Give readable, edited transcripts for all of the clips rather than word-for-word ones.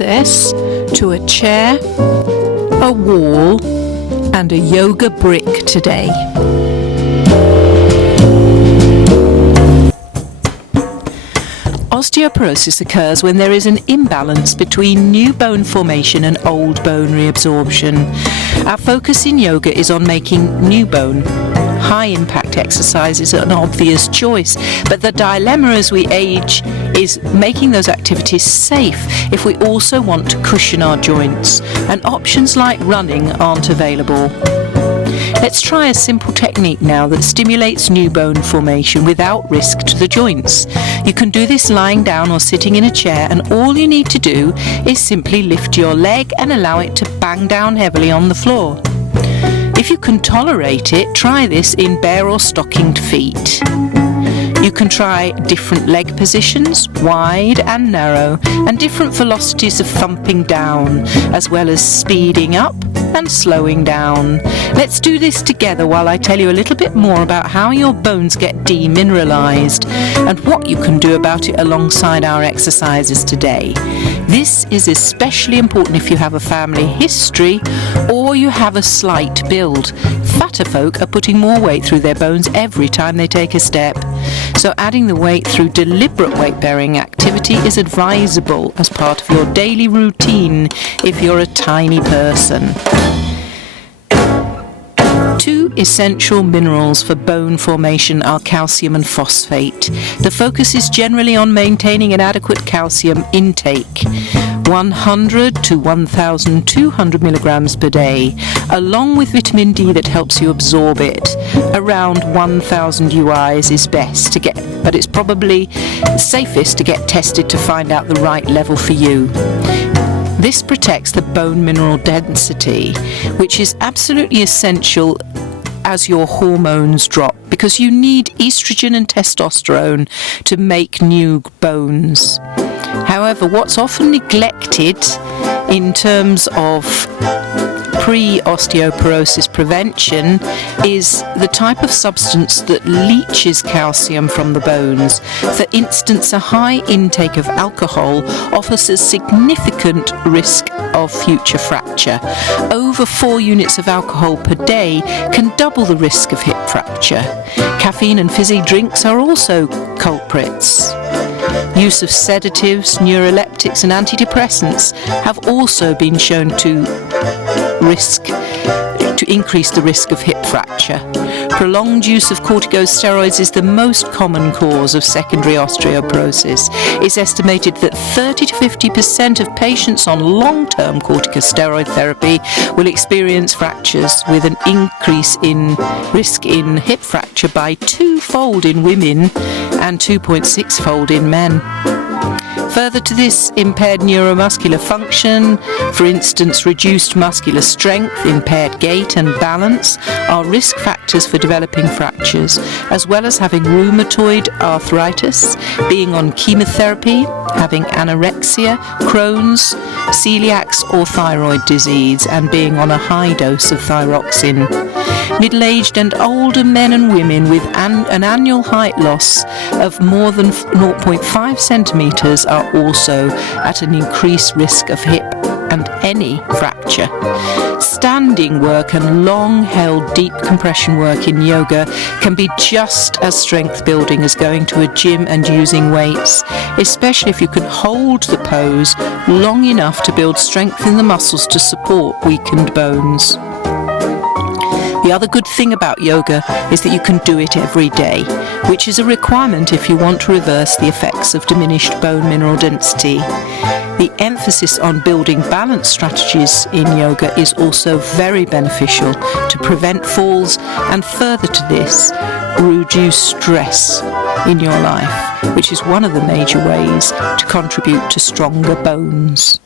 access to a chair, a wall, and a yoga brick today. Osteoporosis occurs when there is an imbalance between new bone formation and old bone reabsorption. Our focus in yoga is on making new bone. High-impact exercise is an obvious choice, but the dilemma as we age is making those activities safe if we also want to cushion our joints, and options like running aren't available. Let's try a simple technique now that stimulates new bone formation without risk to the joints. You can do this lying down or sitting in a chair, and all you need to do is simply lift your leg and allow it to bang down heavily on the floor. If you can tolerate it, try this in bare or stockinged feet. You can try different leg positions, wide and narrow, and different velocities of thumping down, as well as speeding up and slowing down. Let's do this together while I tell you a little bit more about how your bones get demineralized and what you can do about it alongside our exercises today. This is especially important if you have a family history or you have a slight build. Fatter folk are putting more weight through their bones every time they take a step. So adding the weight through deliberate weight-bearing activity is advisable as part of your daily routine if you're a tiny person. 2 essential minerals for bone formation are calcium and phosphate. The focus is generally on maintaining an adequate calcium intake, 100 to 1,200 milligrams per day, along with vitamin D that helps you absorb it. Around 1,000 UIs is best to get, but it's probably safest to get tested to find out the right level for you. This protects the bone mineral density, which is absolutely essential as your hormones drop, because you need estrogen and testosterone to make new bones. However, what's often neglected in terms of pre-osteoporosis prevention is the type of substance that leaches calcium from the bones. For instance, a high intake of alcohol offers a significant risk of future fracture. Over 4 units of alcohol per day can double the risk of hip fracture. Caffeine and fizzy drinks are also culprits. Use of sedatives, neuroleptics and antidepressants have also been shown to increase the risk of hip fracture. Prolonged use of corticosteroids is the most common cause of secondary osteoporosis. It's estimated that 30 to 50% of patients on long-term corticosteroid therapy will experience fractures, with an increase in risk in hip fracture by 2-fold in women and 2.6-fold in men. Further to this, impaired neuromuscular function, for instance reduced muscular strength, impaired gait and balance, are risk factors for developing fractures, as well as having rheumatoid arthritis, being on chemotherapy, having anorexia, Crohn's, celiac or thyroid disease, and being on a high dose of thyroxine. Middle-aged and older men and women with an annual height loss of more than 0.5 centimetres are also at an increased risk of hip and any fracture. Standing work and long-held deep compression work in yoga can be just as strength-building as going to a gym and using weights, especially if you can hold the pose long enough to build strength in the muscles to support weakened bones. The other good thing about yoga is that you can do it every day, which is a requirement if you want to reverse the effects of diminished bone mineral density. The emphasis on building balance strategies in yoga is also very beneficial to prevent falls and, further to this, reduce stress in your life, which is one of the major ways to contribute to stronger bones.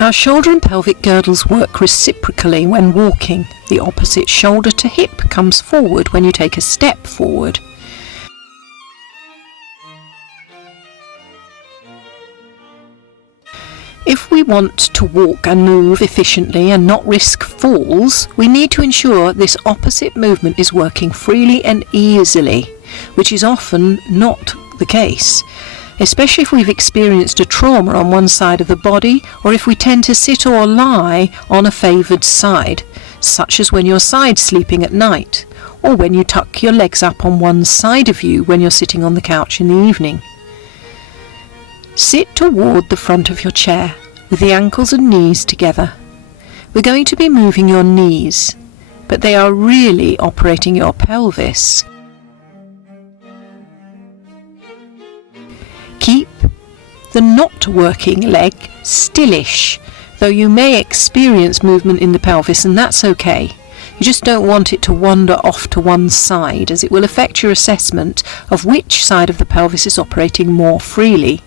Our shoulder and pelvic girdles work reciprocally when walking. The opposite shoulder to hip comes forward when you take a step forward. If we want to walk and move efficiently and not risk falls, we need to ensure this opposite movement is working freely and easily. which is often not the case, especially if we've experienced a trauma on one side of the body, or if we tend to sit or lie on a favoured side, such as when you're side sleeping at night, or when you tuck your legs up on one side of you when you're sitting on the couch in the evening. Sit toward the front of your chair with the ankles and knees together. We're going to be moving your knees, but they are really operating your pelvis. Keep the not working leg stillish, though you may experience movement in the pelvis, and that's okay. You just don't want it to wander off to one side, as it will affect your assessment of which side of the pelvis is operating more freely.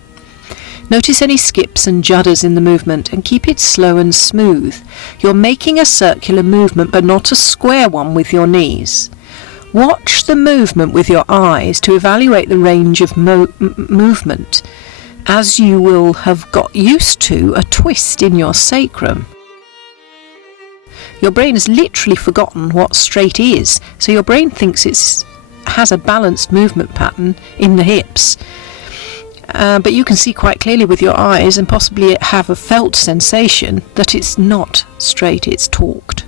Notice any skips and judders in the movement and keep it slow and smooth. You're making a circular movement but not a square one with your knees. Watch the movement with your eyes to evaluate the range of movement, as you will have got used to a twist in your sacrum. Your brain has literally forgotten what straight is, so your brain thinks it has a balanced movement pattern in the hips. But you can see quite clearly with your eyes, and possibly have a felt sensation, that it's not straight, it's torqued.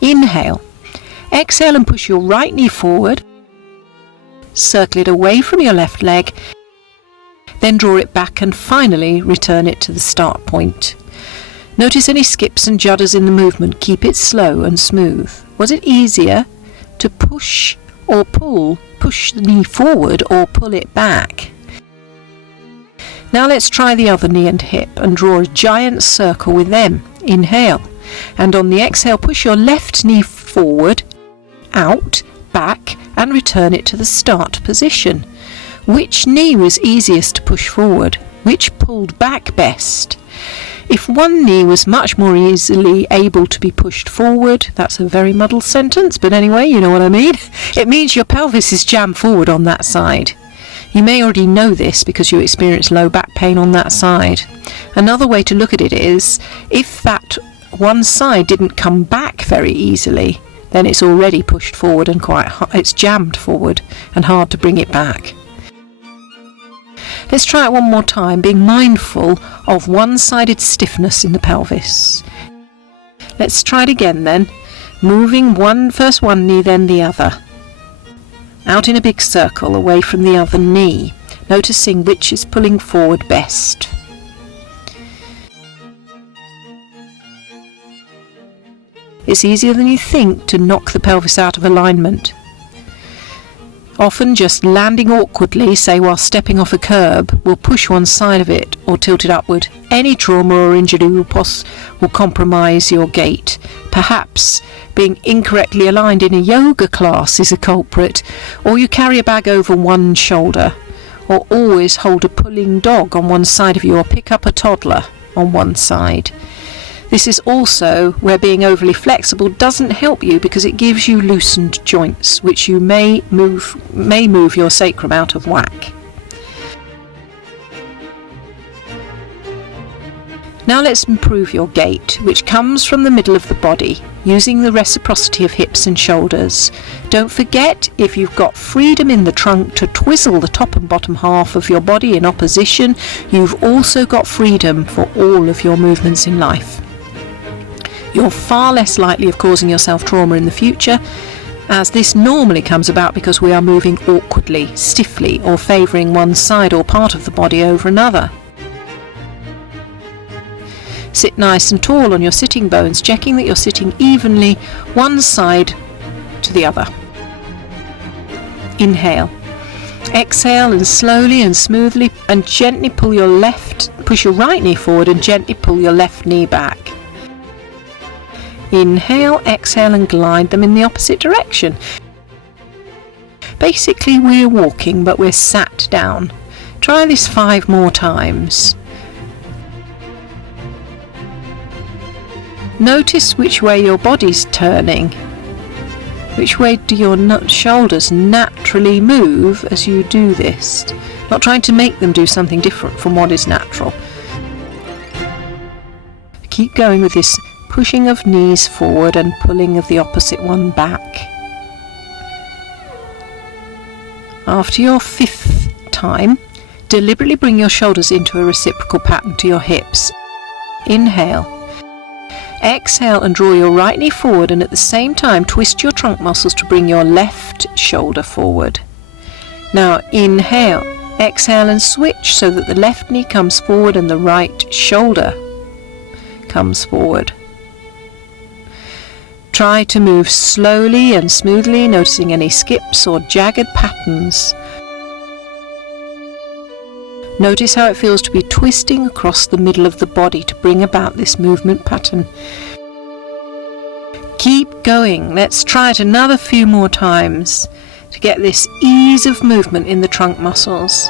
Inhale. Exhale and push your right knee forward. Circle it away from your left leg. Then draw it back and finally return it to the start point. Notice any skips and judders in the movement. Keep it slow and smooth. Was it easier to push or pull? Push the knee forward or pull it back? Now let's try the other knee and hip and draw a giant circle with them. Inhale, and on the exhale push your left knee forward, out, back, and return it to the start position. Which knee was easiest to push forward? Which pulled back best? If one knee was much more easily able to be pushed forward, that's a very muddled sentence, but anyway, you know what I mean. It means your pelvis is jammed forward on that side. You may already know this because you experience low back pain on that side. Another way to look at it is, if that one side didn't come back very easily, then it's already pushed forward and it's jammed forward and hard to bring it back. Let's try it one more time, being mindful of one-sided stiffness in the pelvis. Let's try it again then, moving first one knee, then the other. Out in a big circle away from the other knee, noticing which is pulling forward best. It's easier than you think to knock the pelvis out of alignment. Often just landing awkwardly, say while stepping off a curb, will push one side of it or tilt it upward. Any trauma or injury will compromise your gait. Perhaps being incorrectly aligned in a yoga class is a culprit, or you carry a bag over one shoulder, or always hold a pulling dog on one side of you, or pick up a toddler on one side. This is also where being overly flexible doesn't help you, because it gives you loosened joints, which you may move your sacrum out of whack. Now let's improve your gait, which comes from the middle of the body, using the reciprocity of hips and shoulders. Don't forget, if you've got freedom in the trunk to twizzle the top and bottom half of your body in opposition, you've also got freedom for all of your movements in life. You're far less likely of causing yourself trauma in the future, as this normally comes about because we are moving awkwardly, stiffly, or favouring one side or part of the body over another. Sit nice and tall on your sitting bones, checking that you're sitting evenly one side to the other. Inhale. Exhale, and slowly and smoothly and gently push your right knee forward and gently pull your left knee back. Inhale, exhale, and glide them in the opposite direction. Basically, we're walking, but we're sat down. Try this 5 more times. Notice which way your body's turning. Which way do your shoulders naturally move as you do this? Not trying to make them do something different from what is natural. Keep going with this pushing of knees forward and pulling of the opposite one back. After your 5th time, deliberately bring your shoulders into a reciprocal pattern to your hips. Inhale. Exhale and draw your right knee forward, and at the same time twist your trunk muscles to bring your left shoulder forward. Now inhale, exhale and switch so that the left knee comes forward and the right shoulder comes forward. Try to move slowly and smoothly, noticing any skips or jagged patterns. Notice how it feels to be twisting across the middle of the body to bring about this movement pattern. Keep going. Let's try it another few more times to get this ease of movement in the trunk muscles.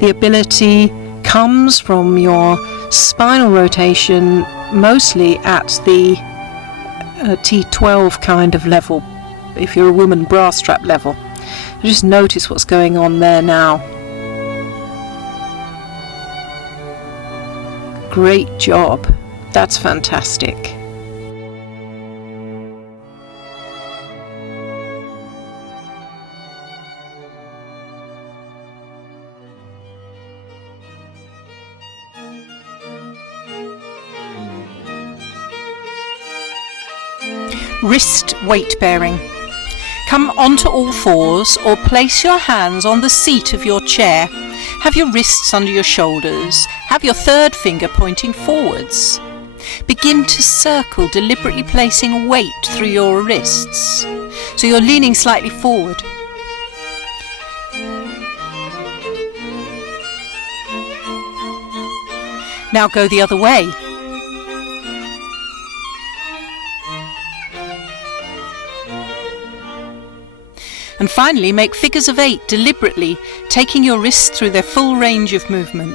The ability comes from your spinal rotation, mostly at the T12 kind of level. If you're a woman, bra strap level. Just notice what's going on there now. Great job. That's fantastic. Wrist weight bearing. Come onto all fours or place your hands on the seat of your chair. Have your wrists under your shoulders. Have your third finger pointing forwards. Begin to circle, deliberately placing weight through your wrists. So you're leaning slightly forward. Now go the other way. And finally, make figures of 8 deliberately, taking your wrists through their full range of movement.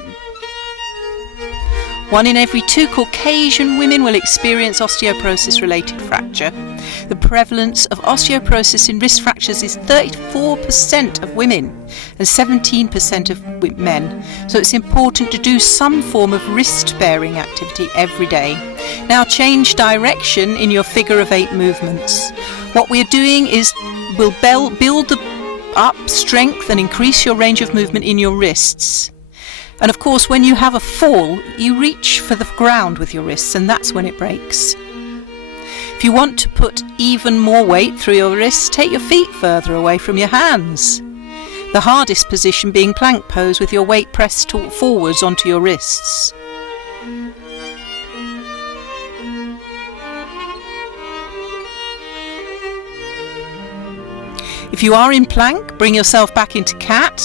1 in every 2 Caucasian women will experience osteoporosis-related fracture. The prevalence of osteoporosis in wrist fractures is 34% of women and 17% of men. So it's important to do some form of wrist-bearing activity every day. Now change direction in your figure of 8 movements. What we're doing is we'll build up strength and increase your range of movement in your wrists. And of course, when you have a fall, you reach for the ground with your wrists, and that's when it breaks. If you want to put even more weight through your wrists, take your feet further away from your hands. The hardest position being plank pose with your weight pressed forwards onto your wrists. If you are in plank, bring yourself back into cat.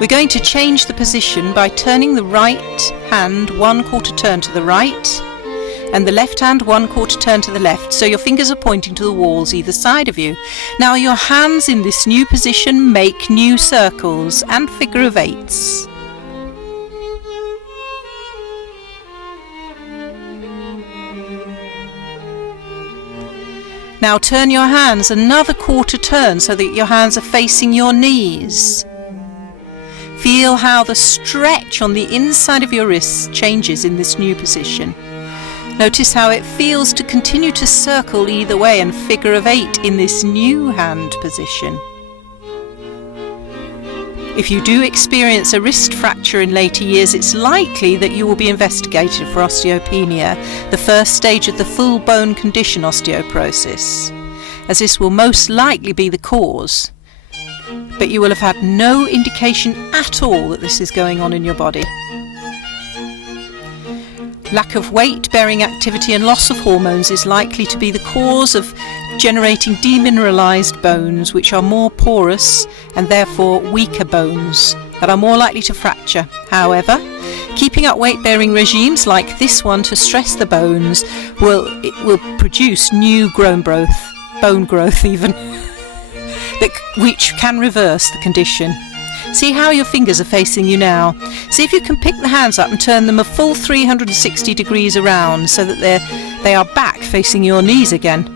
We're going to change the position by turning the right hand 1/4 turn to the right and the left hand 1/4 turn to the left, so your fingers are pointing to the walls either side of you. Now your hands in this new position make new circles and figure of 8s. Now turn your hands another 1/4 turn so that your hands are facing your knees. Feel how the stretch on the inside of your wrists changes in this new position. Notice how it feels to continue to circle either way and figure of 8 in this new hand position. If you do experience a wrist fracture in later years, it's likely that you will be investigated for osteopenia, the first stage of the full bone condition osteoporosis, as this will most likely be the cause. But you will have had no indication at all that this is going on in your body. Lack of weight-bearing activity and loss of hormones is likely to be the cause of generating demineralized bones, which are more porous and therefore weaker bones that are more likely to fracture. However, keeping up weight-bearing regimes like this one to stress the bones will produce new bone growth even, which can reverse the condition. See how your fingers are facing you now. See if you can pick the hands up and turn them a full 360 degrees around so that they are back facing your knees again.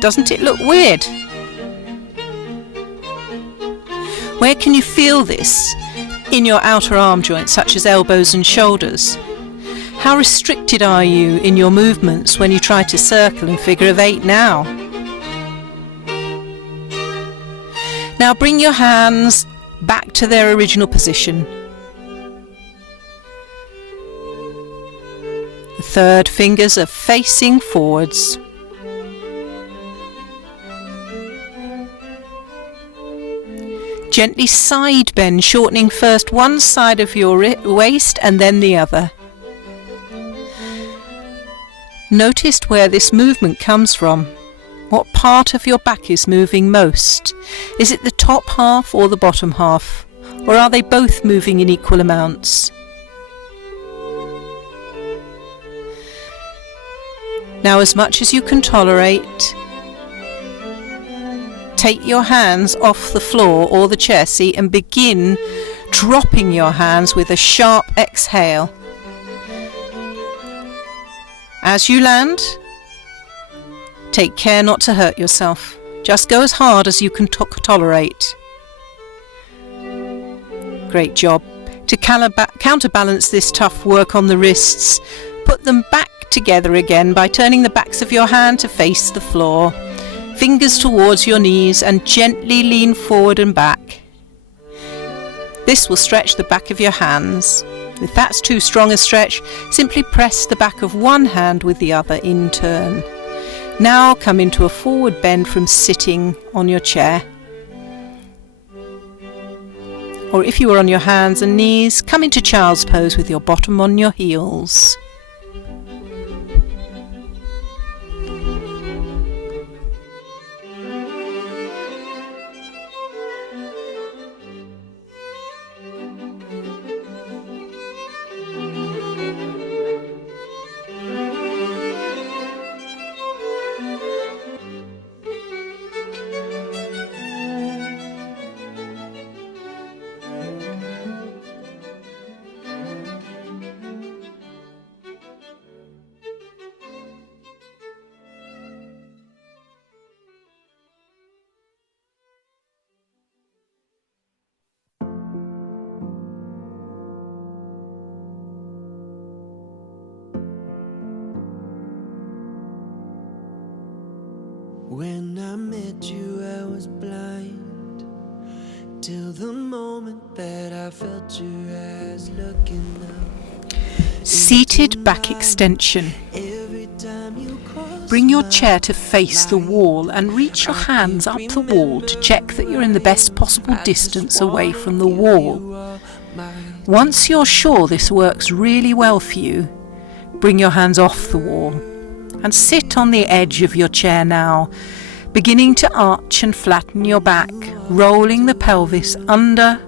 Doesn't it look weird? Where can you feel this? In your outer arm joints, such as elbows and shoulders. How restricted are you in your movements when you try to circle in figure of 8 now? Now bring your hands back to their original position. The third fingers are facing forwards. Gently side bend, shortening first one side of your waist and then the other. Notice where this movement comes from. What part of your back is moving most? Is it the top half or the bottom half? Or are they both moving in equal amounts? Now, as much as you can tolerate, take your hands off the floor or the chair seat and begin dropping your hands with a sharp exhale. As you land, take care not to hurt yourself. Just go as hard as you can tolerate. Great job. To counterbalance this tough work on the wrists, put them back together again by turning the backs of your hand to face the floor, fingers towards your knees, and gently lean forward and back. This will stretch the back of your hands. If that's too strong a stretch, simply press the back of one hand with the other in turn. Now come into a forward bend from sitting on your chair. Or if you are on your hands and knees, come into child's pose with your bottom on your heels. When I met you, I was blind till the moment that I felt your eyes looking up. Seated back extension. Bring your chair to face the wall and reach your hands up the wall to check that you're in the best possible distance away from the wall. Once you're sure this works really well for you, bring your hands off the wall and sit on the edge of your chair now, beginning to arch and flatten your back, rolling the pelvis under,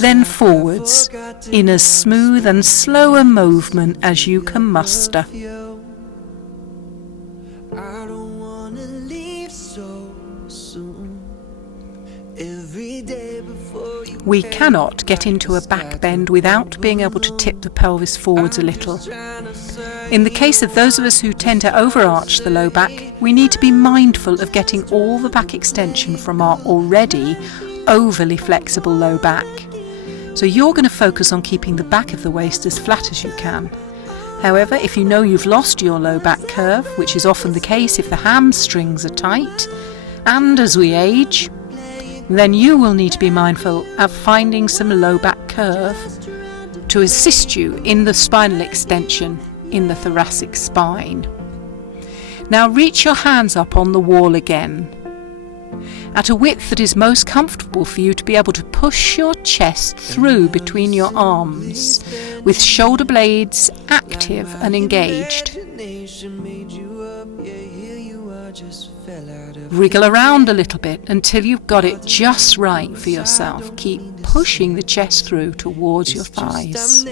then forwards, in as smooth and slow a movement as you can muster. We cannot get into a back bend without being able to tip the pelvis forwards a little. In the case of those of us who tend to overarch the low back, we need to be mindful of getting all the back extension from our already overly flexible low back. So you're going to focus on keeping the back of the waist as flat as you can. However, if you know you've lost your low back curve, which is often the case if the hamstrings are tight, and as we age, then you will need to be mindful of finding some low back curve to assist you in the spinal extension in the thoracic spine. Now reach your hands up on the wall again, at a width that is most comfortable for you to be able to push your chest through between your arms, with shoulder blades active and engaged. Wriggle around a little bit until you've got it just right for yourself. Keep pushing the chest through towards your thighs.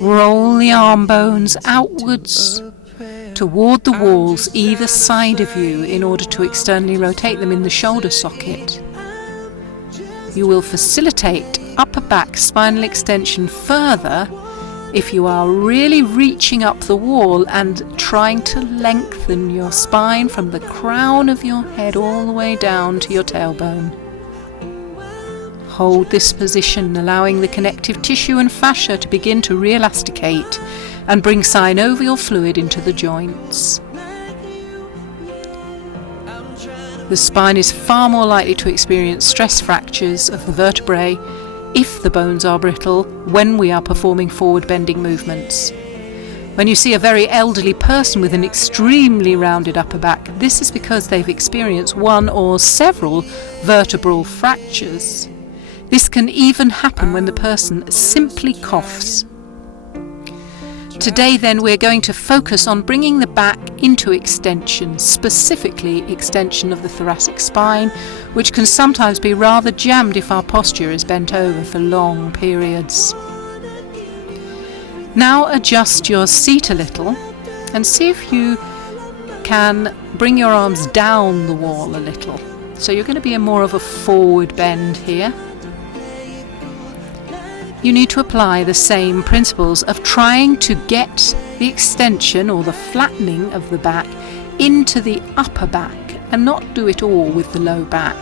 Roll the arm bones outwards toward the walls either side of you in order to externally rotate them in the shoulder socket. You will facilitate upper back spinal extension further if you are really reaching up the wall and trying to lengthen your spine from the crown of your head all the way down to your tailbone. Hold this position, allowing the connective tissue and fascia to begin to re-elasticate and bring synovial fluid into the joints. The spine is far more likely to experience stress fractures of the vertebrae if the bones are brittle when we are performing forward bending movements. When you see a very elderly person with an extremely rounded upper back, this is because they've experienced one or several vertebral fractures. This can even happen when the person simply coughs. Today then we're going to focus on bringing the back into extension, specifically extension of the thoracic spine, which can sometimes be rather jammed if our posture is bent over for long periods. Now adjust your seat a little and see if you can bring your arms down the wall a little. So you're going to be in more of a forward bend here. You need to apply the same principles of trying to get the extension or the flattening of the back into the upper back and not do it all with the low back.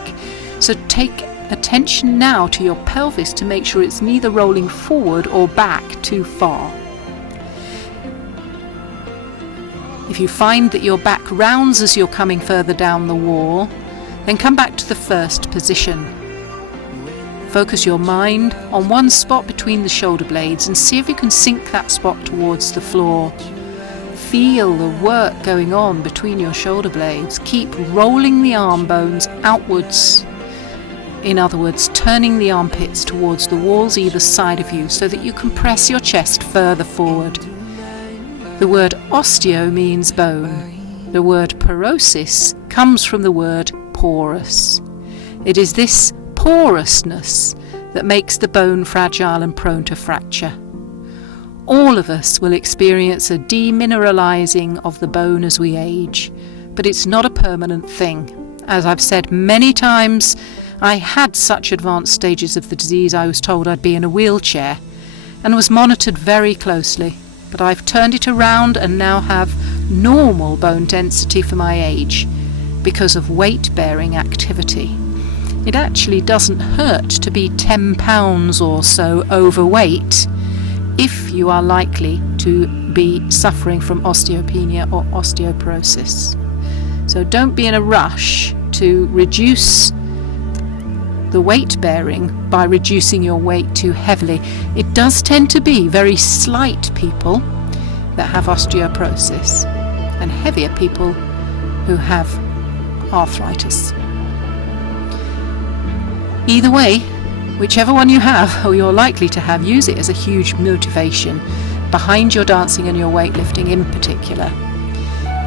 So take attention now to your pelvis to make sure it's neither rolling forward or back too far. If you find that your back rounds as you're coming further down the wall, then come back to the first position. Focus your mind on one spot between the shoulder blades and see if you can sink that spot towards the floor. Feel the work going on between your shoulder blades. Keep rolling the arm bones outwards. In other words, turning the armpits towards the walls either side of you so that you can press your chest further forward. The word osteo means bone. The word porosis comes from the word porous. It is this porousness that makes the bone fragile and prone to fracture. All of us will experience a demineralizing of the bone as we age, but it's not a permanent thing. As I've said many times, I had such advanced stages of the disease I was told I'd be in a wheelchair and was monitored very closely, but I've turned it around and now have normal bone density for my age because of weight-bearing activity. It actually doesn't hurt to be 10 pounds or so overweight if you are likely to be suffering from osteopenia or osteoporosis. So don't be in a rush to reduce the weight bearing by reducing your weight too heavily. It does tend to be very slight people that have osteoporosis and heavier people who have arthritis. Either way, whichever one you have or you're likely to have, use it as a huge motivation behind your dancing and your weightlifting in particular.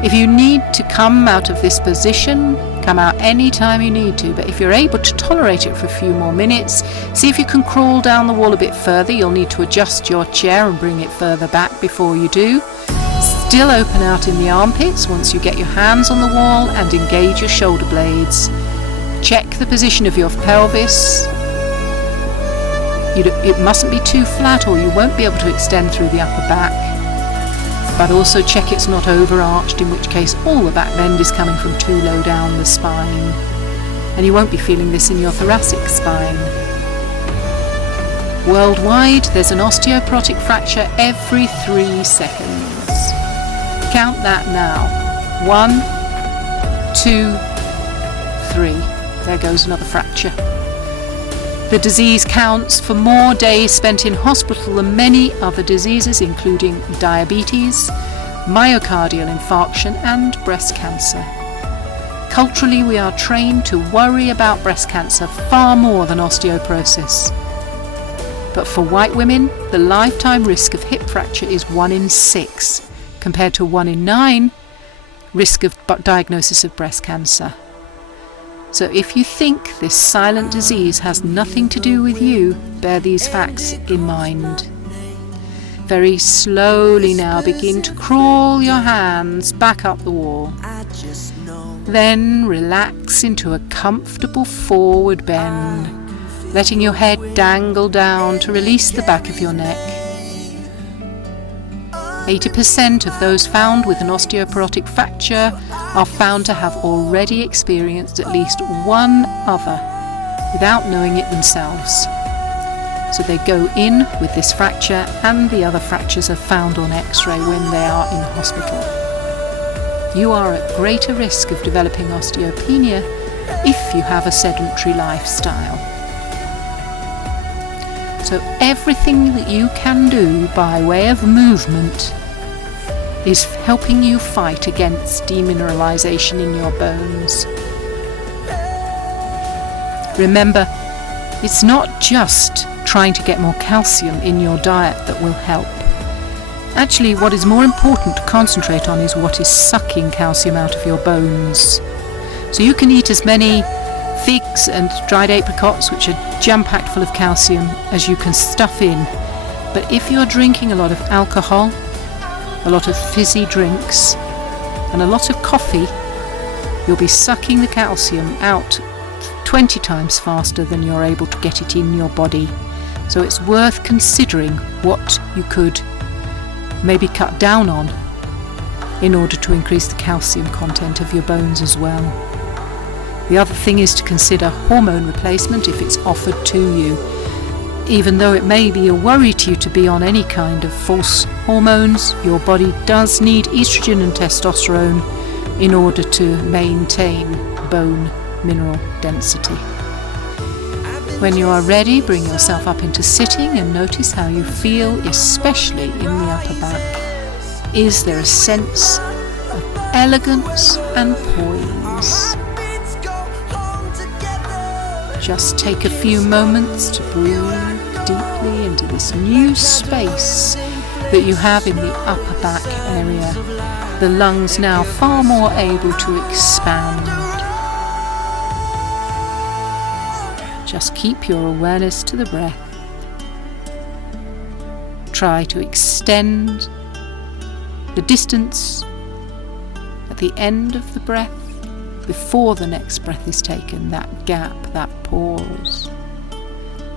If you need to come out of this position, come out any time you need to, but if you're able to tolerate it for a few more minutes, see if you can crawl down the wall a bit further. You'll need to adjust your chair and bring it further back before you do. Still open out in the armpits once you get your hands on the wall and engage your shoulder blades. Check the position of your pelvis. It mustn't be too flat or you won't be able to extend through the upper back. But also check it's not overarched, in which case all the back bend is coming from too low down the spine. And you won't be feeling this in your thoracic spine. Worldwide, there's an osteoporotic fracture every 3 seconds. Count that now. 1, 2, 3. There goes another fracture. The disease counts for more days spent in hospital than many other diseases, including diabetes, myocardial infarction, and breast cancer. Culturally, we are trained to worry about breast cancer far more than osteoporosis. But for white women, the lifetime risk of hip fracture is 1 in 6, compared to 1 in 9 risk of diagnosis of breast cancer. So if you think this silent disease has nothing to do with you, bear these facts in mind. Very slowly now begin to crawl your hands back up the wall. Then relax into a comfortable forward bend, letting your head dangle down to release the back of your neck. 80% of those found with an osteoporotic fracture are found to have already experienced at least one other without knowing it themselves. So they go in with this fracture, and the other fractures are found on X-ray when they are in hospital. You are at greater risk of developing osteopenia if you have a sedentary lifestyle. So everything that you can do by way of movement is helping you fight against demineralization in your bones. Remember, it's not just trying to get more calcium in your diet that will help. Actually, what is more important to concentrate on is what is sucking calcium out of your bones. So you can eat as many figs and dried apricots, which are jam-packed full of calcium, as you can stuff in. But if you're drinking a lot of alcohol, a lot of fizzy drinks, and a lot of coffee, you'll be sucking the calcium out 20 times faster than you're able to get it in your body. So it's worth considering what you could maybe cut down on in order to increase the calcium content of your bones as well. The other thing is to consider hormone replacement if it's offered to you. Even though it may be a worry to you to be on any kind of false hormones, your body does need estrogen and testosterone in order to maintain bone mineral density. When you are ready, bring yourself up into sitting and notice how you feel, especially in the upper back. Is there a sense of elegance and poise? Just take a few moments to breathe deeply into this new space that you have in the upper back area. The lungs now far more able to expand. Just keep your awareness to the breath. Try to extend the distance at the end of the breath before the next breath is taken, that gap, that pause,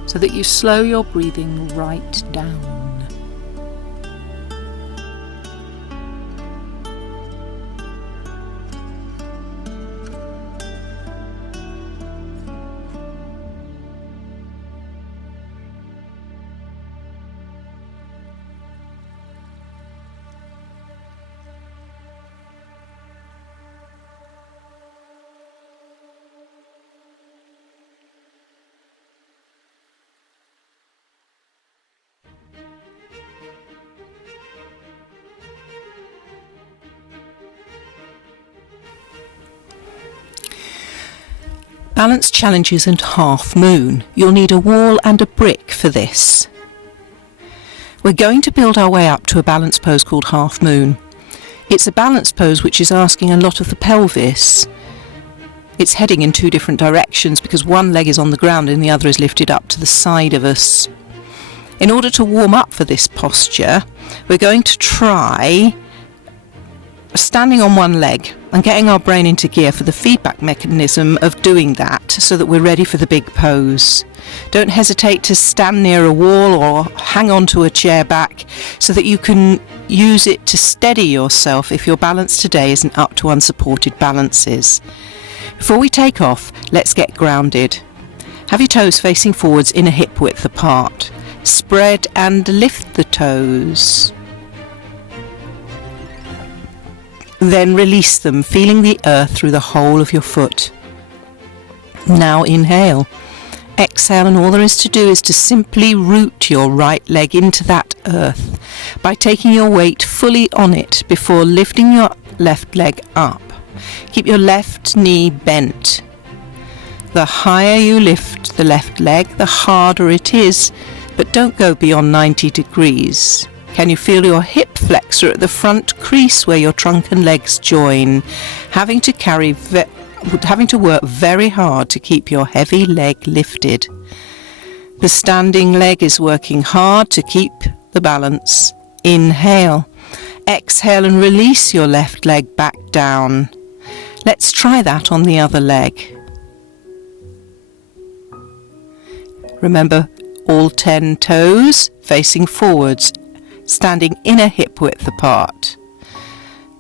so that you slow your breathing right down. Balance challenges and half moon. You'll need a wall and a brick for this. We're going to build our way up to a balance pose called half moon. It's a balance pose which is asking a lot of the pelvis. It's heading in two different directions because one leg is on the ground and the other is lifted up to the side of us. In order to warm up for this posture, we're going to try standing on one leg and getting our brain into gear for the feedback mechanism of doing that so that we're ready for the big pose. Don't hesitate to stand near a wall or hang on to a chair back so that you can use it to steady yourself if your balance today isn't up to unsupported balances. Before we take off, let's get grounded. Have your toes facing forwards in a hip width apart. Spread and lift the toes. Then release them, feeling the earth through the whole of your foot. Now inhale. Exhale, and all there is to do is to simply root your right leg into that earth by taking your weight fully on it before lifting your left leg up. Keep your left knee bent. The higher you lift the left leg, the harder it is, but don't go beyond 90 degrees. Can you feel your hip flexor at the front crease where your trunk and legs join, having to work very hard to keep your heavy leg lifted? The standing leg is working hard to keep the balance. Inhale. Exhale and release your left leg back down. Let's try that on the other leg. Remember, all 10 toes facing forwards, standing in a hip width apart.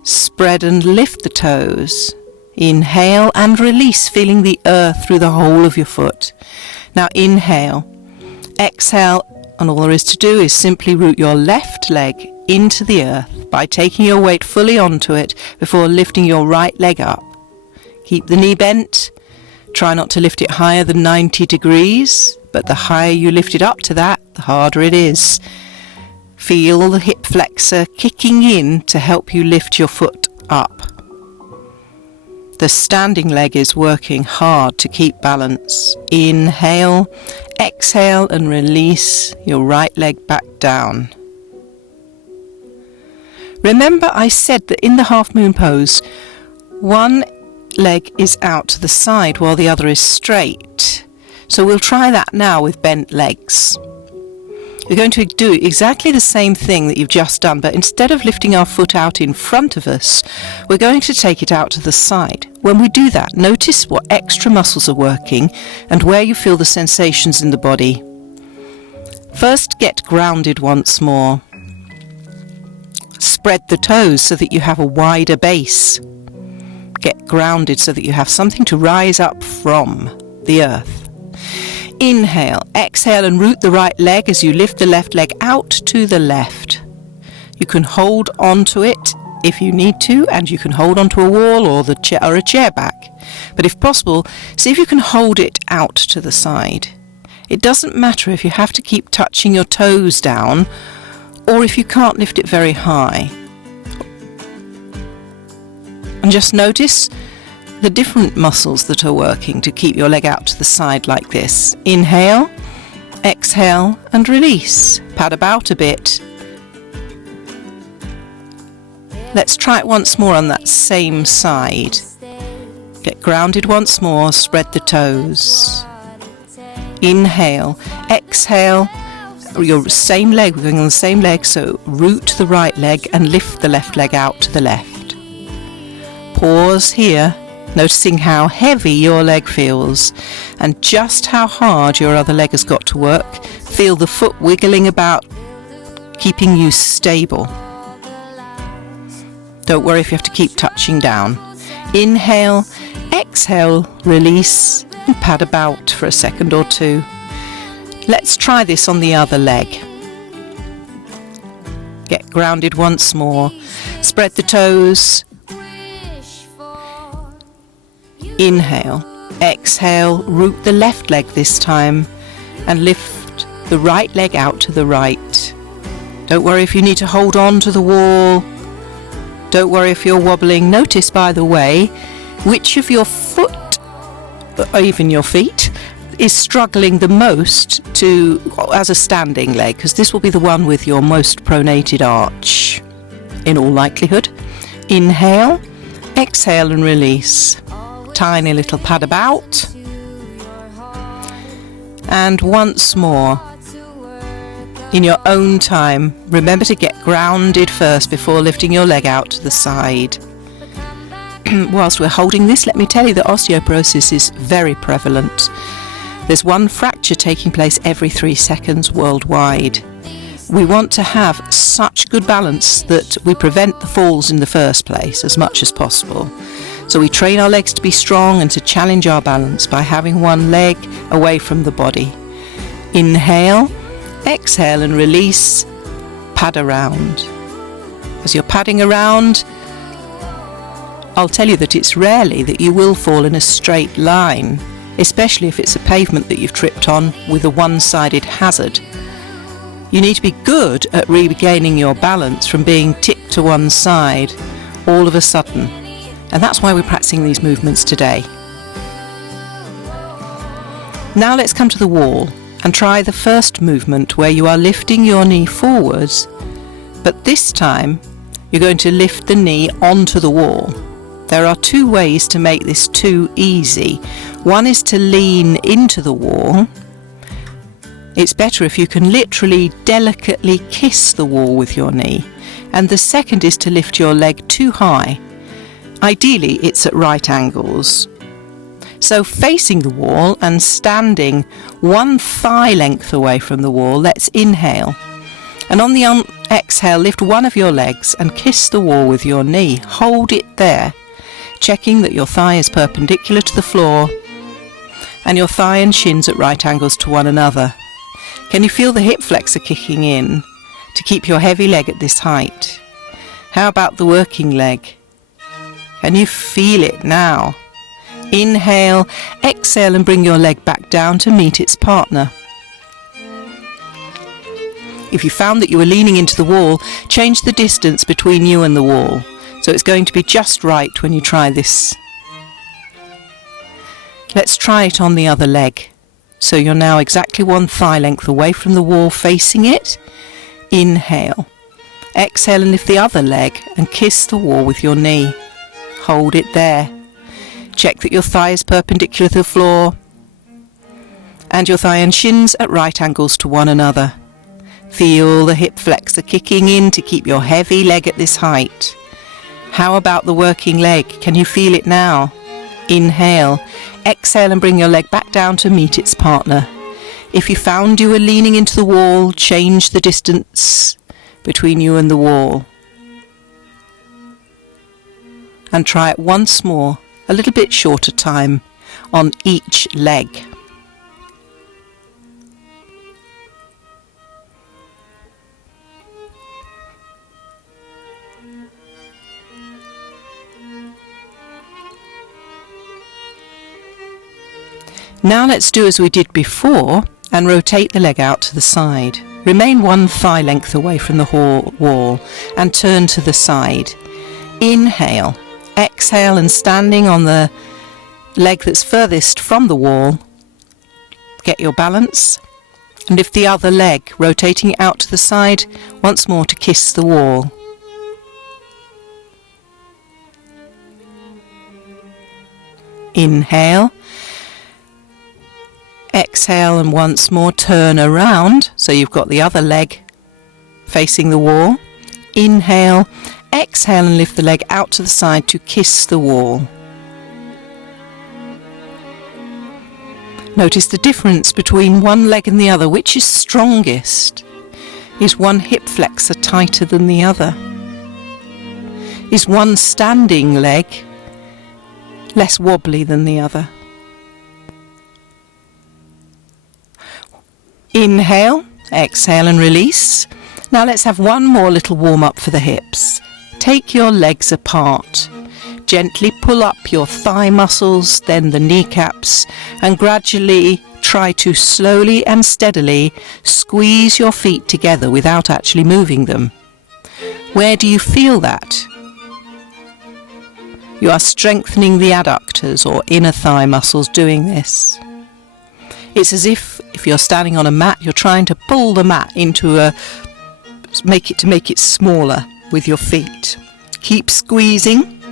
Spread and lift the toes. Inhale and release, feeling the earth through the whole of your foot. Now inhale. Exhale, and all there is to do is simply root your left leg into the earth by taking your weight fully onto it before lifting your right leg up. Keep the knee bent. Try not to lift it higher than 90 degrees, but the higher you lift it up to that, the harder it is. Feel the hip flexor kicking in to help you lift your foot up. The standing leg is working hard to keep balance. Inhale, exhale and release your right leg back down. Remember I said that in the half moon pose, one leg is out to the side while the other is straight. So we'll try that now with bent legs. We're going to do exactly the same thing that you've just done, but instead of lifting our foot out in front of us, we're going to take it out to the side. When we do that, notice what extra muscles are working and where you feel the sensations in the body. First, get grounded once more. Spread the toes so that you have a wider base. Get grounded so that you have something to rise up from, the earth. Inhale, exhale and root the right leg as you lift the left leg out to the left. You can hold on to it if you need to, and you can hold onto a wall or a chair back. But if possible, see if you can hold it out to the side. It doesn't matter if you have to keep touching your toes down or if you can't lift it very high. And just notice the different muscles that are working to keep your leg out to the side like this. Inhale, exhale and release. Pad about a bit. Let's try it once more on that same side. Get grounded once more, spread the toes. Inhale, exhale, your same leg, we're going on the same leg, so root the right leg and lift the left leg out to the left. Pause here, noticing how heavy your leg feels and just how hard your other leg has got to work. Feel the foot wiggling about, keeping you stable. Don't worry if you have to keep touching down. Inhale, exhale, release and pad about for a second or two. Let's try this on the other leg. Get grounded once more. Spread the toes. Inhale, exhale, root the left leg this time and lift the right leg out to the right. Don't worry if you need to hold on to the wall. Don't worry if you're wobbling. Notice, by the way, which of your foot, or even your feet, is struggling the most as a standing leg, because this will be the one with your most pronated arch, in all likelihood. Inhale, exhale and release. Tiny little pad about. And once more, in your own time, remember to get grounded first before lifting your leg out to the side. Whilst we're holding this, let me tell you that osteoporosis is very prevalent. There's one fracture taking place every 3 seconds worldwide. We want to have such good balance that we prevent the falls in the first place as much as possible. So we train our legs to be strong and to challenge our balance by having one leg away from the body. Inhale, exhale and release, pad around. As you're padding around, I'll tell you that it's rarely that you will fall in a straight line, especially if it's a pavement that you've tripped on with a one-sided hazard. You need to be good at regaining your balance from being tipped to one side all of a sudden. And that's why we're practicing these movements today. Now let's come to the wall and try the first movement where you are lifting your knee forwards, but this time you're going to lift the knee onto the wall. There are 2 ways to make this too easy. One is to lean into the wall. It's better if you can literally delicately kiss the wall with your knee. And the second is to lift your leg too high. Ideally, it's at right angles. So facing the wall and standing one thigh length away from the wall, let's inhale. And on the exhale, lift one of your legs and kiss the wall with your knee. Hold it there, checking that your thigh is perpendicular to the floor and your thigh and shins at right angles to one another. Can you feel the hip flexor kicking in to keep your heavy leg at this height? How about the working leg? Can you feel it now? Inhale, exhale and bring your leg back down to meet its partner. If you found that you were leaning into the wall, change the distance between you and the wall. So it's going to be just right when you try this. Let's try it on the other leg. So you're now exactly one thigh length away from the wall facing it. Inhale. Exhale and lift the other leg and kiss the wall with your knee. Hold it there. Check that your thigh is perpendicular to the floor and your thigh and shins at right angles to one another. Feel the hip flexor kicking in to keep your heavy leg at this height. How about the working leg? Can you feel it now? Inhale, exhale and bring your leg back down to meet its partner. If you found you were leaning into the wall, change the distance between you and the wall. And try it once more, a little bit shorter time, on each leg. Now let's do as we did before and rotate the leg out to the side. Remain one thigh length away from the wall and turn to the side. Inhale, exhale and standing on the leg that's furthest from the wall, get your balance and lift the other leg, rotating it out to the side once more to kiss the wall. Inhale. Exhale and once more turn around so you've got the other leg facing the wall. Inhale, exhale and lift the leg out to the side to kiss the wall. Notice the difference between one leg and the other. Which is strongest? Is one hip flexor tighter than the other? Is one standing leg less wobbly than the other? Inhale, exhale and release. Now let's have one more little warm up for the hips. Take your legs apart. Gently pull up your thigh muscles, then the kneecaps, and gradually try to slowly and steadily squeeze your feet together without actually moving them. Where do you feel that? You are strengthening the adductors or inner thigh muscles doing this. It's as if you're standing on a mat, you're trying to pull the mat into make it smaller with your feet. Keep squeezing.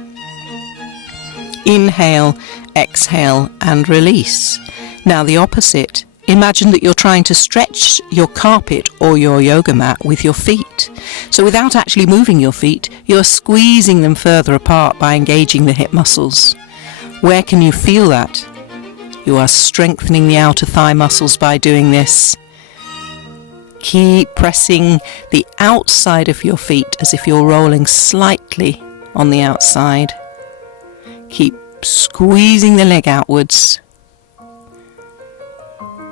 Inhale, exhale and release. Now the opposite. Imagine that you're trying to stretch your carpet or your yoga mat with your feet. So without actually moving your feet, you're squeezing them further apart by engaging the hip muscles. Where can you feel that? You are strengthening the outer thigh muscles by doing this. Keep pressing the outside of your feet as if you're rolling slightly on the outside. Keep squeezing the leg outwards.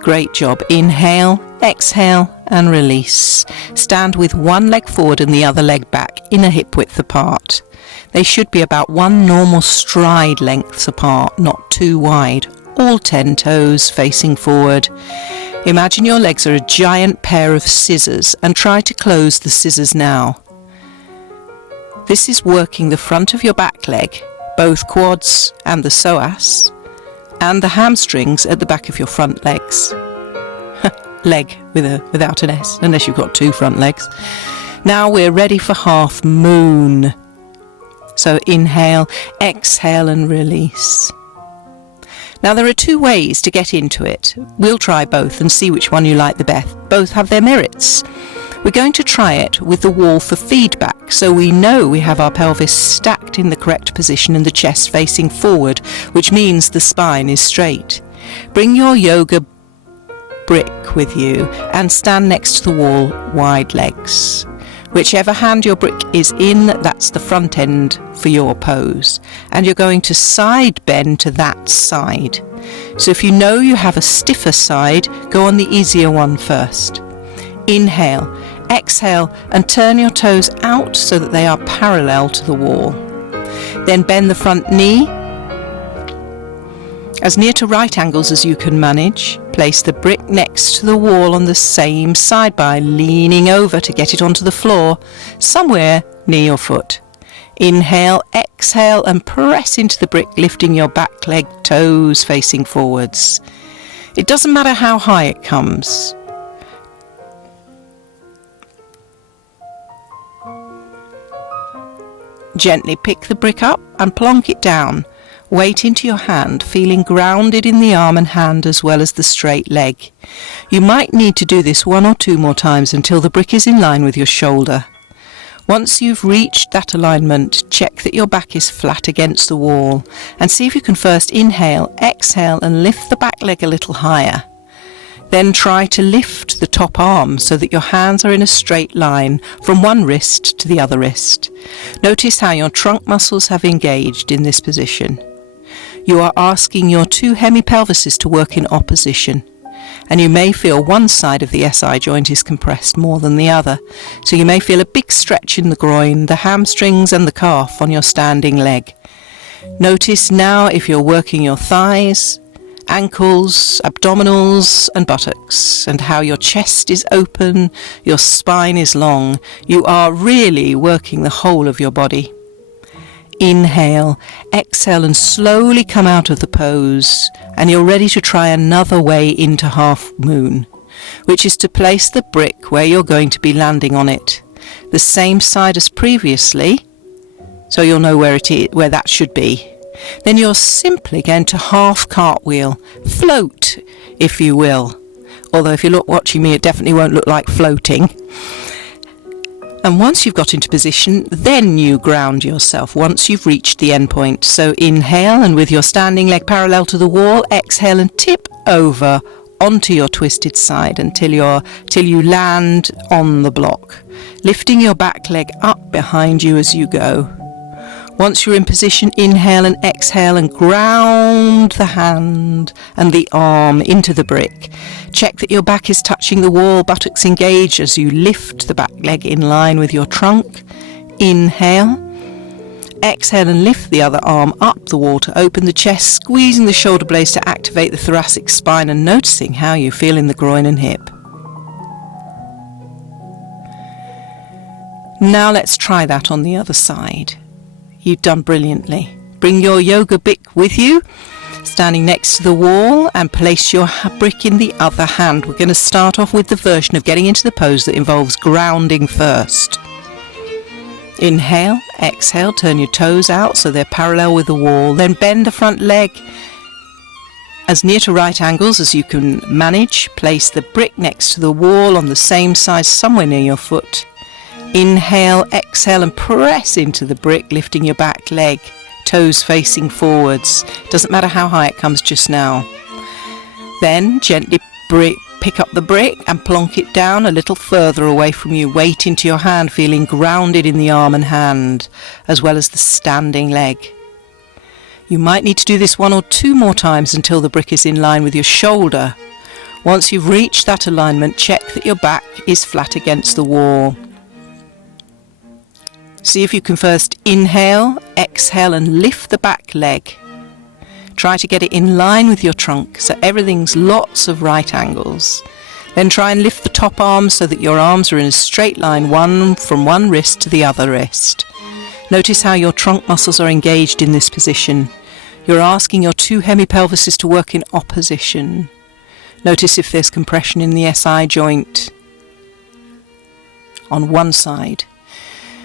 Great job. Inhale, exhale and release. Stand with one leg forward and the other leg back, inner hip width apart. They should be about one normal stride lengths apart, not too wide. All 10 toes facing forward. Imagine your legs are a giant pair of scissors and try to close the scissors now. This is working the front of your back leg, both quads and the psoas, and the hamstrings at the back of your front legs. Leg without an S, unless you've got two front legs. Now we're ready for half moon. So inhale, exhale and release. Now there are two ways to get into it. We'll try both and see which one you like the best. Both have their merits. We're going to try it with the wall for feedback, so we know we have our pelvis stacked in the correct position and the chest facing forward, which means the spine is straight. Bring your yoga brick with you and stand next to the wall, wide legs. Whichever hand your brick is in, that's the front end for your pose. And you're going to side bend to that side. So if you know you have a stiffer side, go on the easier one first. Inhale, exhale, and turn your toes out so that they are parallel to the wall. Then bend the front knee as near to right angles as you can manage. Place the brick next to the wall on the same side by leaning over to get it onto the floor, somewhere near your foot. Inhale, exhale, and press into the brick, lifting your back leg, toes facing forwards. It doesn't matter how high it comes. Gently pick the brick up and plonk it down. Weight into your hand, feeling grounded in the arm and hand as well as the straight leg. You might need to do this 1 or 2 more times until the brick is in line with your shoulder. Once you've reached that alignment, check that your back is flat against the wall and see if you can first inhale, exhale and lift the back leg a little higher. Then try to lift the top arm so that your hands are in a straight line from one wrist to the other wrist. Notice how your trunk muscles have engaged in this position. You are asking your 2 hemipelvises to work in opposition, and you may feel one side of the SI joint is compressed more than the other, so you may feel a big stretch in the groin, the hamstrings and the calf on your standing leg. Notice now if you're working your thighs, ankles, abdominals and buttocks, and how your chest is open, your spine is long. You are really working the whole of your body. Inhale, exhale and slowly come out of the pose, and you're ready to try another way into half moon, which is to place the brick where you're going to be landing on it, the same side as previously, so you'll know where it is, where that should be. Then you're simply going to half cartwheel, float if you will, although if you're watching me it definitely won't look like floating. And once you've got into position, then you ground yourself once you've reached the end point. So inhale and with your standing leg parallel to the wall, exhale and tip over onto your twisted side until you land on the block, lifting your back leg up behind you as you go. Once you're in position, inhale and exhale and ground the hand and the arm into the brick. Check that your back is touching the wall, buttocks engaged as you lift the back leg in line with your trunk. Inhale. Exhale and lift the other arm up the wall to open the chest, squeezing the shoulder blades to activate the thoracic spine and noticing how you feel in the groin and hip. Now let's try that on the other side. You've done brilliantly. Bring your yoga brick with you, standing next to the wall, and place your brick in the other hand. We're going to start off with the version of getting into the pose that involves grounding first. Inhale, exhale, turn your toes out so they're parallel with the wall. Then bend the front leg as near to right angles as you can manage. Place the brick next to the wall on the same side, somewhere near your foot. Inhale, exhale and press into the brick, lifting your back leg, toes facing forwards. Doesn't matter how high it comes just now. Then gently pick up the brick and plonk it down a little further away from you. Weight into your hand, feeling grounded in the arm and hand, as well as the standing leg. You might need to do this 1 or 2 more times until the brick is in line with your shoulder. Once you've reached that alignment, check that your back is flat against the wall. See if you can first inhale, exhale and lift the back leg. Try to get it in line with your trunk so everything's lots of right angles. Then try and lift the top arm so that your arms are in a straight line, from one wrist to the other wrist. Notice how your trunk muscles are engaged in this position. You're asking your 2 hemipelvises to work in opposition. Notice if there's compression in the SI joint on one side.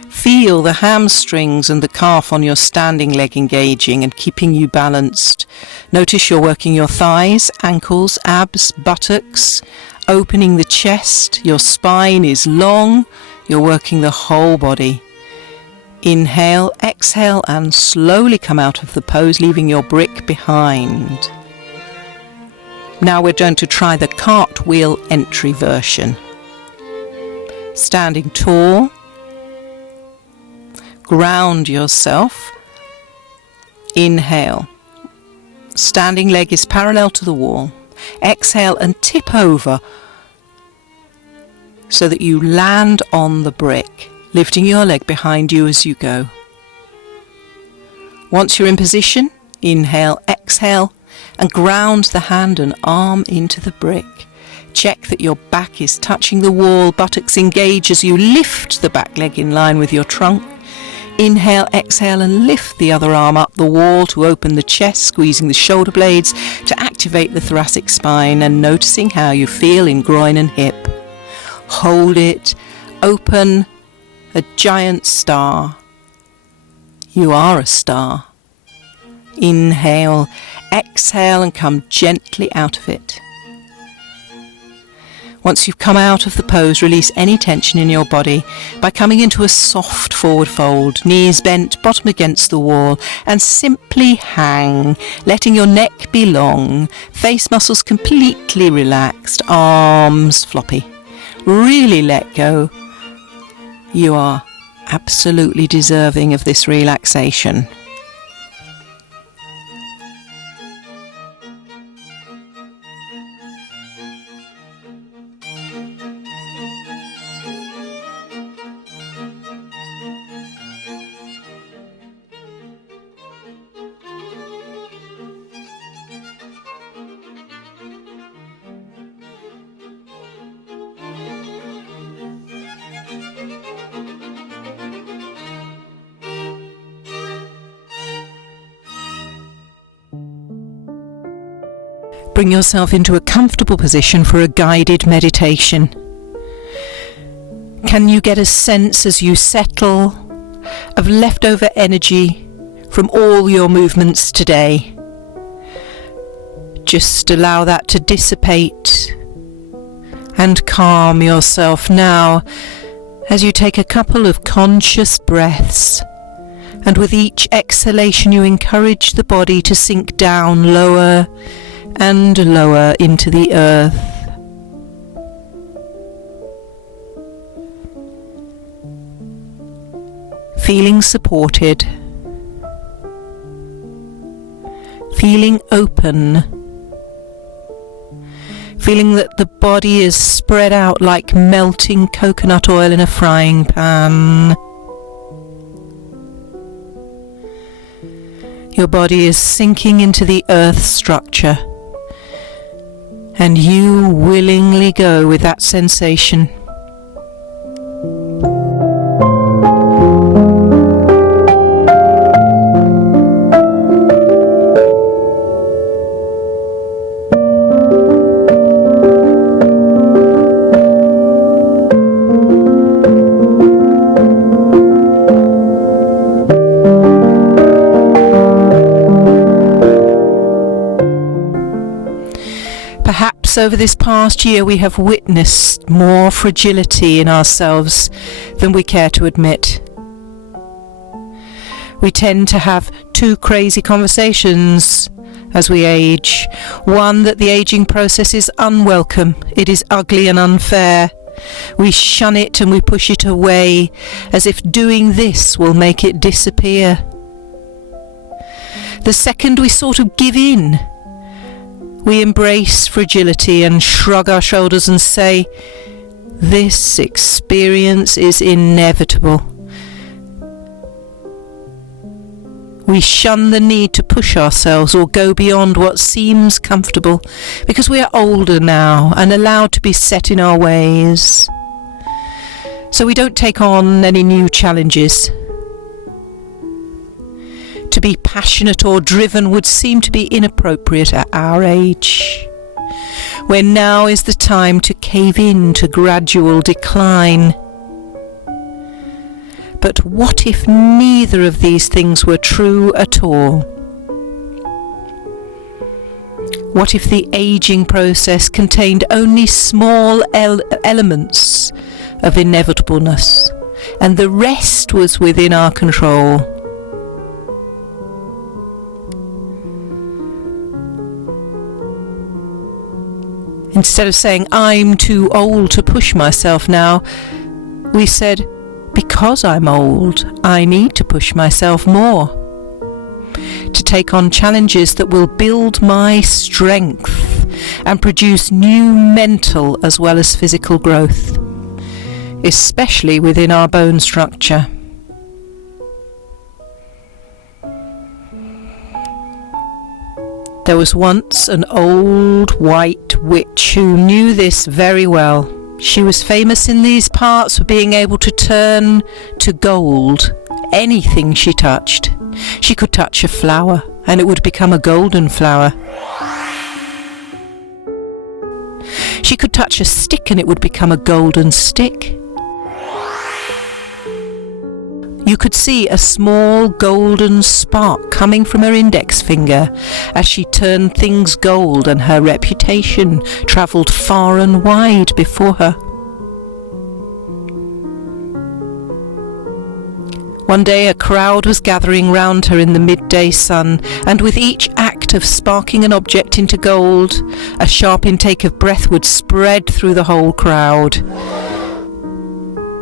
Feel the hamstrings and the calf on your standing leg engaging and keeping you balanced. Notice you're working your thighs, ankles, abs, buttocks, opening the chest. Your spine is long. You're working the whole body. Inhale, exhale and slowly come out of the pose, leaving your brick behind. Now we're going to try the cartwheel entry version. Standing tall, ground yourself. Inhale. Standing leg is parallel to the wall. Exhale and tip over so that you land on the brick, lifting your leg behind you as you go. Once you're in position, inhale, exhale, and ground the hand and arm into the brick. Check that your back is touching the wall, buttocks engage as you lift the back leg in line with your trunk. Inhale, exhale, and lift the other arm up the wall to open the chest, squeezing the shoulder blades to activate the thoracic spine and noticing how you feel in groin and hip. Hold it, open, a giant star. You are a star. Inhale, exhale, and come gently out of it. Once you've come out of the pose, release any tension in your body by coming into a soft forward fold, knees bent, bottom against the wall, and simply hang, letting your neck be long, face muscles completely relaxed, arms floppy. Really let go. You are absolutely deserving of this relaxation. Bring yourself into a comfortable position for a guided meditation. Can you get a sense as you settle of leftover energy from all your movements today? Just allow that to dissipate and calm yourself now as you take a couple of conscious breaths. And with each exhalation you encourage the body to sink down lower and lower into the earth. Feeling supported, feeling open, feeling that the body is spread out like melting coconut oil in a frying pan. Your body is sinking into the earth structure, and you willingly go with that sensation. Perhaps over this past year we have witnessed more fragility in ourselves than we care to admit. We tend to have two crazy conversations as we age. One, that the aging process is unwelcome, it is ugly and unfair. We shun it and we push it away as if doing this will make it disappear. The second, we sort of give in. We embrace fragility and shrug our shoulders and say, this experience is inevitable. We shun the need to push ourselves or go beyond what seems comfortable because we are older now and allowed to be set in our ways. So we don't take on any new challenges. To be passionate or driven would seem to be inappropriate at our age, when now is the time to cave in to gradual decline. But what if neither of these things were true at all? What if the aging process contained only small elements of inevitableness, and the rest was within our control? Instead of saying, I'm too old to push myself now, we said, because I'm old, I need to push myself more, to take on challenges that will build my strength and produce new mental as well as physical growth, especially within our bone structure. There was once an old white witch who knew this very well. She was famous in these parts for being able to turn to gold anything she touched. She could touch a flower and it would become a golden flower. She could touch a stick and it would become a golden stick. You could see a small golden spark coming from her index finger as she turned things gold, and her reputation travelled far and wide before her. One day a crowd was gathering round her in the midday sun, and with each act of sparking an object into gold, a sharp intake of breath would spread through the whole crowd.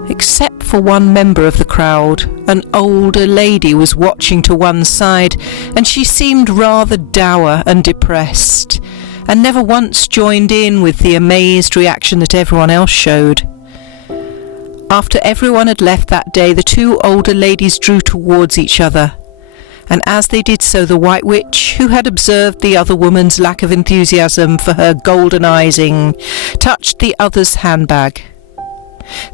Except for one member of the crowd, an older lady was watching to one side, and she seemed rather dour and depressed, and never once joined in with the amazed reaction that everyone else showed. After everyone had left that day, the two older ladies drew towards each other, and as they did so, the White Witch, who had observed the other woman's lack of enthusiasm for her goldenizing, touched the other's handbag.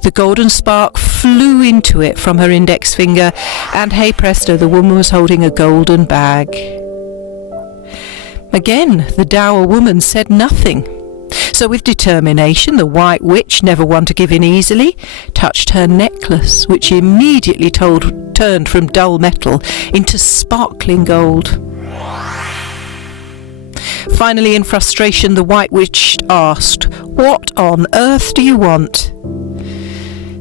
The golden spark flew into it from her index finger, and hey presto, the woman was holding a golden bag. Again, the dour woman said nothing. So with determination, the White Witch, never one to give in easily, touched her necklace, which immediately turned from dull metal into sparkling gold. Finally, in frustration, the White Witch asked, "What on earth do you want?"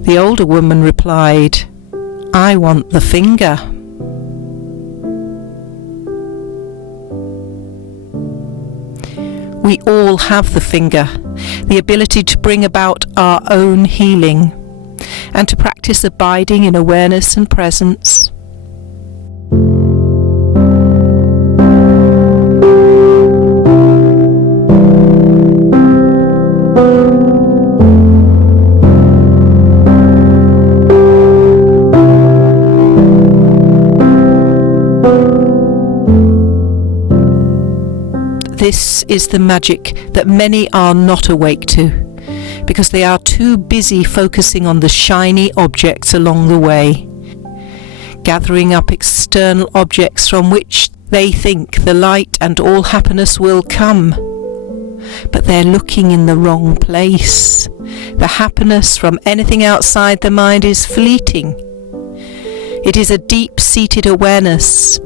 The older woman replied, "I want the finger." We all have the finger, the ability to bring about our own healing, and to practice abiding in awareness and presence. This is the magic that many are not awake to, because they are too busy focusing on the shiny objects along the way, gathering up external objects from which they think the light and all happiness will come. But they're looking in the wrong place. The happiness from anything outside the mind is fleeting. It is a deep-seated awareness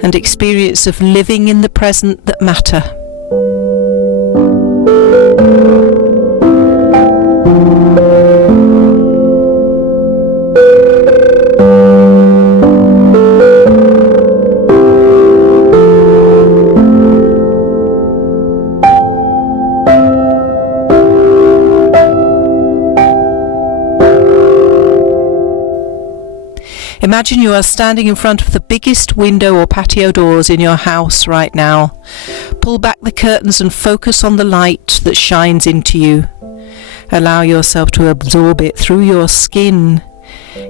and experience of living in the present that matter. Imagine you are standing in front of the biggest window or patio doors in your house right now. Pull back the curtains and focus on the light that shines into you. Allow yourself to absorb it through your skin.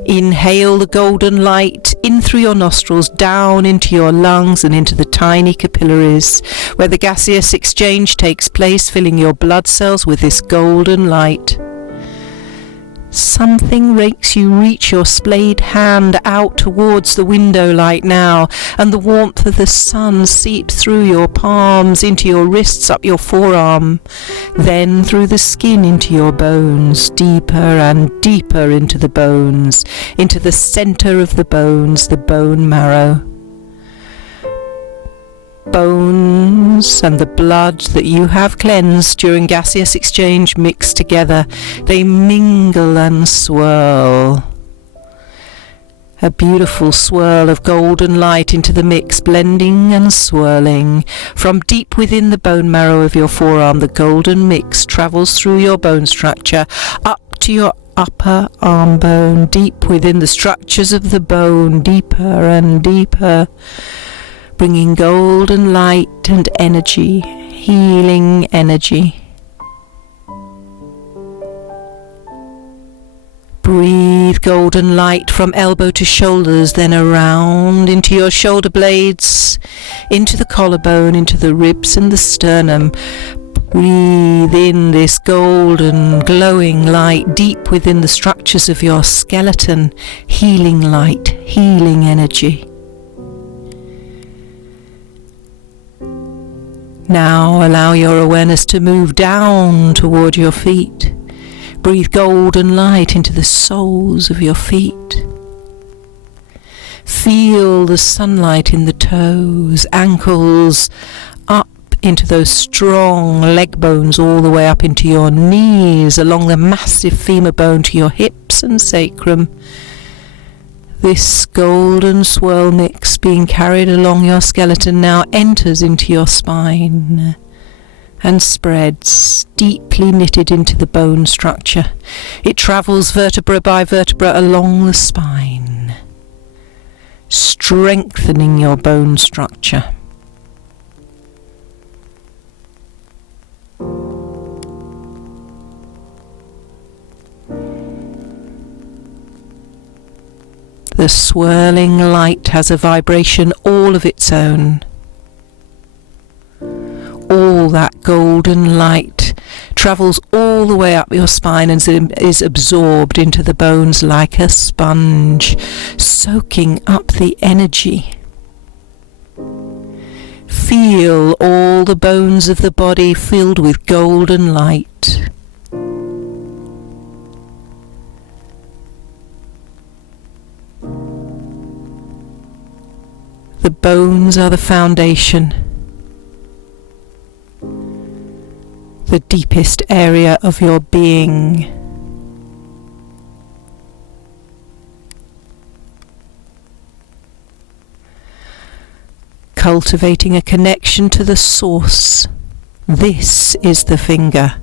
Inhale the golden light in through your nostrils, down into your lungs and into the tiny capillaries, where the gaseous exchange takes place, filling your blood cells with this golden light. Something makes you reach your splayed hand out towards the window light now, and the warmth of the sun seeps through your palms, into your wrists, up your forearm, then through the skin into your bones, deeper and deeper into the bones, into the centre of the bones, the bone marrow. Bones and the blood that you have cleansed during gaseous exchange mix together. They mingle and swirl. A beautiful swirl of golden light into the mix, blending and swirling. From deep within the bone marrow of your forearm, the golden mix travels through your bone structure, up to your upper arm bone, deep within the structures of the bone, deeper and deeper, bringing golden light and energy, healing energy. Breathe golden light from elbow to shoulders, then around into your shoulder blades, into the collarbone, into the ribs and the sternum. Breathe in this golden glowing light deep within the structures of your skeleton, healing light, healing energy. Now allow your awareness to move down toward your feet. Breathe golden light into the soles of your feet. Feel the sunlight in the toes, ankles, up into those strong leg bones, all the way up into your knees, along the massive femur bone to your hips and sacrum. This golden swirl mix being carried along your skeleton now enters into your spine and spreads, deeply knitted into the bone structure. It travels vertebra by vertebra along the spine, strengthening your bone structure. The swirling light has a vibration all of its own. All that golden light travels all the way up your spine and is absorbed into the bones like a sponge, soaking up the energy. Feel all the bones of the body filled with golden light. The bones are the foundation, the deepest area of your being. Cultivating a connection to the source. This is the finger.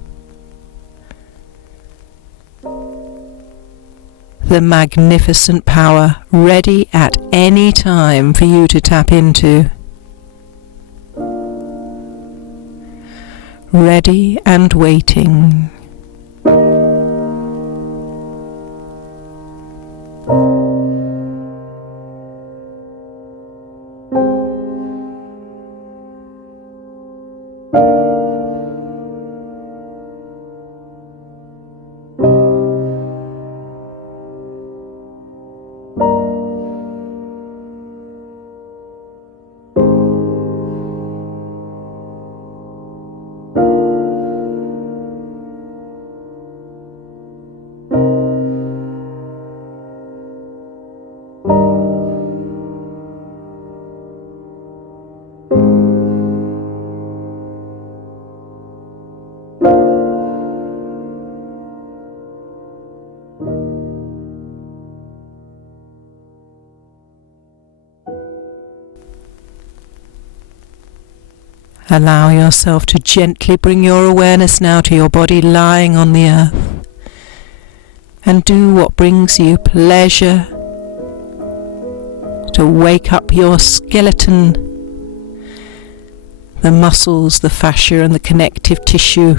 The magnificent power ready at any time for you to tap into. Ready and waiting. Allow yourself to gently bring your awareness now to your body lying on the earth, and do what brings you pleasure, to wake up your skeleton, the muscles, the fascia and the connective tissue,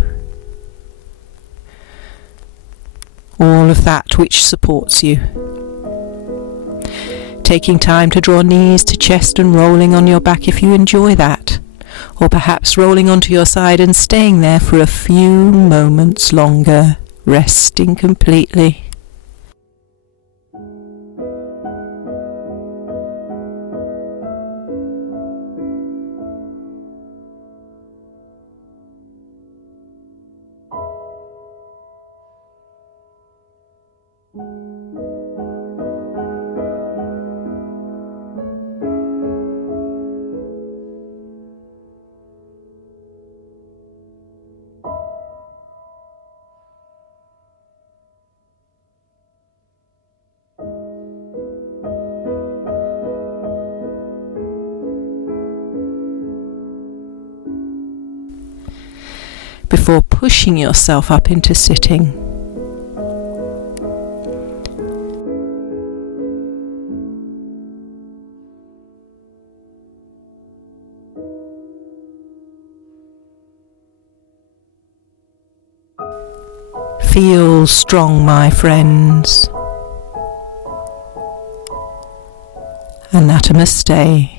all of that which supports you. Taking time to draw knees to chest and rolling on your back if you enjoy that. Or perhaps rolling onto your side and staying there for a few moments longer, resting completely. Before pushing yourself up into sitting, Feel strong, my friends. Namaste.